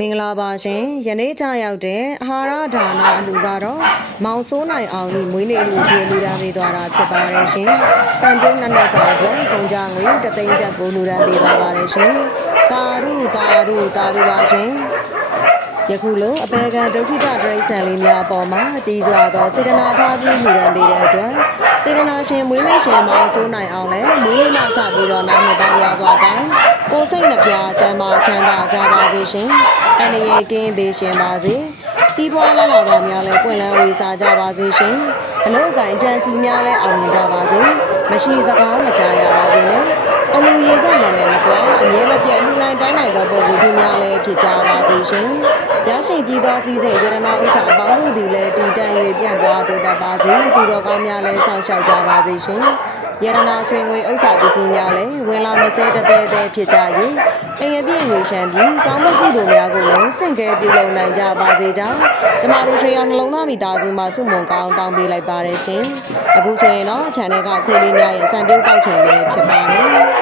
မင်္ဂလာပါရှင်ယနေ့ကြရောက်တဲ့အာဟာရဒါနအလူကတော့မောင်စိုးနိုင်အောင်ဤမွေးနေ့လူပြေလူဒန်းပေးသွားတာဖြစ်ပါတယ်ရှင်စံပြုံးနက်နက်စာကိုကုန်ကြငွေတသိန်းချက်ကိုလူဒန်းပေးသွားပါတယ်ရှင်တာရုတာရုတာရုပါရှင်ယခုလိုအပေကံဒုဋ္ဌိတဒရိတ်ဆန်လေးများအပေါ်မှာအကြီးစွာသောစေတနာထားပြီးလူဒန်းပေးတဲ့အတွက်စေတနာရှင်မွေးနေ့ရှင်မောင်စိုးနိုင်အောင်လည်းမွေးနေ့မှစပြီးတော့နောက်နှစ်ပေါင်းများစွာတိုင် ကိုယ်စိတ်နှပြချမ်းသာချမ်းသာကြပါစေရှင်အန္တရာယ်ကင်းပေးရှင်ပါစေစီးပွားလာလာပါများလည်းပွင့်လန်းဝေစားကြပါစေရှင်အလို့ကင်ကြံစီများလည်းအောင်မြင်ကြပါစေမရှိစကားမကြားရပါစေနဲ့အမှုရေစက်လည်းနဲ့မကွာအမြဲမပြတ်လူနိုင်တိုင်းနိုင်သောပုဂ္ဂိုလ်တို့များလည်းဖြစ်ကြပါစေရှင်ရရှိပြီးသောစီစဉ်ရတနာဥစ္စာအပေါင်းတို့သည်လည်း တည်တံ့၍ပြန့်ပွားတိုးတက်ပါစေသူတော်ကောင်းများလည်းဆောင်ရှောက်ကြပါစေရှင်ရတနာရွှေငွေဥစ္စာပစ္စည်းများလည်းဝင်လာမစဲတသေးသေးဖြစ်ကြ၍အိမ်အပြည့်ငွေရှမ်းပြီးကောင်းမှုကုသိုလ်များကိုလည်းစင့်ကဲပြုလုပ်နိုင်ကြပါစေကြောင်းကျမတို့ရွှေရောင်နှလုံးသားမိသားစုမှဆုမွန်ကောင်းတောင်းပေးလိုက်ပါတယ်ရှင်အခုဆိုရင်တော့ channel ကခွေးလေးများရဲ့စံပြုတ်တောက်ချိန်ပဲဖြစ်ပါတယ်